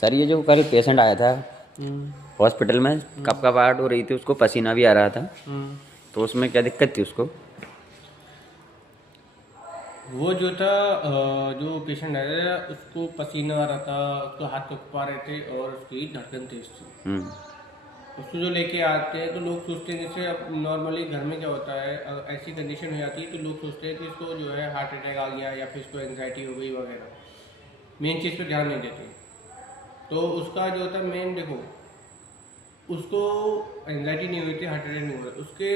Sir ये जो कल पेशेंट आया था हॉस्पिटल में, कपकपाहट हो रही थी, उसको पसीना भी आ रहा था, तो उसमें क्या दिक्कत थी उसको? वो जो था जो पेशेंट आया था उसको पसीना आ रहा था, उसको हाथ कँप पा रहे थे और उसकी धड़कन तेज थी। उसको जो लेके आते हैं तो लोग सोचते हैं, जैसे अब नॉर्मली घर में क्या होता है, ऐसी कंडीशन हो जाती है तो लोग सोचते हैं कि इसको जो है हार्ट अटैक आ गया या फिर इसको एंजाइटी हो गई वगैरह, मेन चीज़ पे ध्यान नहीं देते। तो उसका जो होता है मेन, देखो उसको एंजाइटी नहीं हुई थी, हार्ट अटैक नहीं हुआ, उसके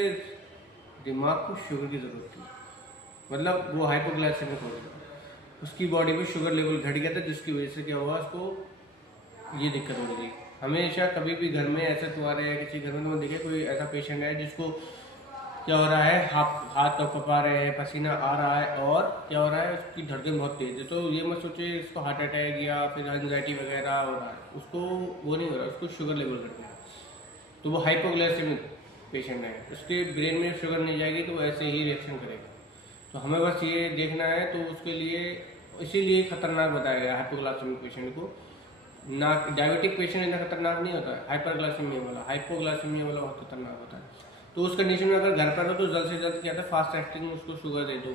दिमाग को शुगर की ज़रूरत थी, मतलब वो हाइपोग्लाइसेमिक हो गया, उसकी बॉडी में शुगर लेवल घट गया था, जिसकी वजह से क्या हुआ, उसको ये दिक्कत हो रही थी। हमेशा कभी भी घर में ऐसा तुम्हारे या किसी घर में तुम देखे कोई ऐसा पेशेंट है जिसको क्या हो रहा है, हाथ कँपा रहे हैं, पसीना आ रहा है और क्या हो रहा है, उसकी धड़कन बहुत तेज है, तो ये मत सोचे इसको हार्ट अटैक या फिर एंजाइटी वगैरह हो रहा है, उसको वो नहीं हो रहा, उसको शुगर लेवल घट गया, तो वो हाइपोग्लाइसेमिक पेशेंट है, उसके ब्रेन में शुगर नहीं जाएगी तो वो ऐसे ही रिएक्शन करेगा। तो हमें बस ये देखना है, तो उसके लिए इसीलिए खतरनाक बताया गया हाइपोग्लाइसेमिक पेशेंट को। ना डायबिटिक पेशेंट इतना खतरनाक नहीं होता है, हाइपरग्लाइसेमिया वाला, हाइपोग्लाइसेमिया वाला बहुत खतरनाक होता है। तो उस कंडीशन में अगर घर पर हो तो जल्द से जल्द क्या था, फास्ट एक्टिंग में उसको शुगर दे दो,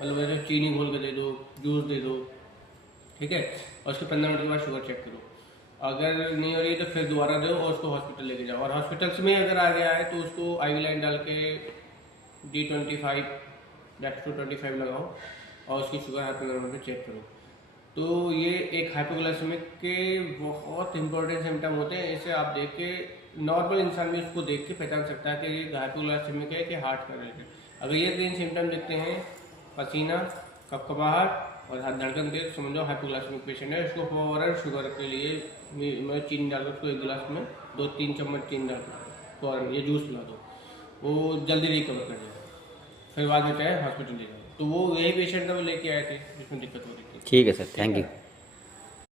मतलब वैसे चीनी घोल के दे दो, जूस दे दो, ठीक है, और उसके 15 मिनट के बाद शुगर चेक करो, अगर नहीं हो रही तो फिर दोबारा दो और उसको हॉस्पिटल लेके जाओ, और हॉस्पिटल्स में अगर आ गया है तो उसको IV लाइन डाल के D25 Dextro-25 लगाओ और उसकी शुगर हर 15 मिनट में चेक करो। तो ये एक हाइपोग्लाइसेमिक के बहुत इंपॉर्टेंट सिम्टम होते हैं, इसे आप देख के नॉर्मल इंसान भी उसको देख के पहचान सकता है कि ये हाइपोग्लाइसेमिक है कि हार्ट का रिलेटेड। अगर ये 3 सिम्टम दिखते हैं, पसीना, कपकपाहट और हाथ धड़कन तेज, समझो हाइपोग्लाइसेमिक पेशेंट है। इसको फौरन शुगर के लिए मैं चीनी डालकर उसको एक गिलास में 2-3 चम्मच चीनी डाल फौरन ये जूस पिला दो, वो जल्दी रिकवर कर जाएगा, फिर बाद में चाहे हॉस्पिटल ले जाओ। तो वो यही पेशेंट था, वो लेके आए थे जिसमें दिक्कत हो रही थी। ठीक है सर, थैंक यू।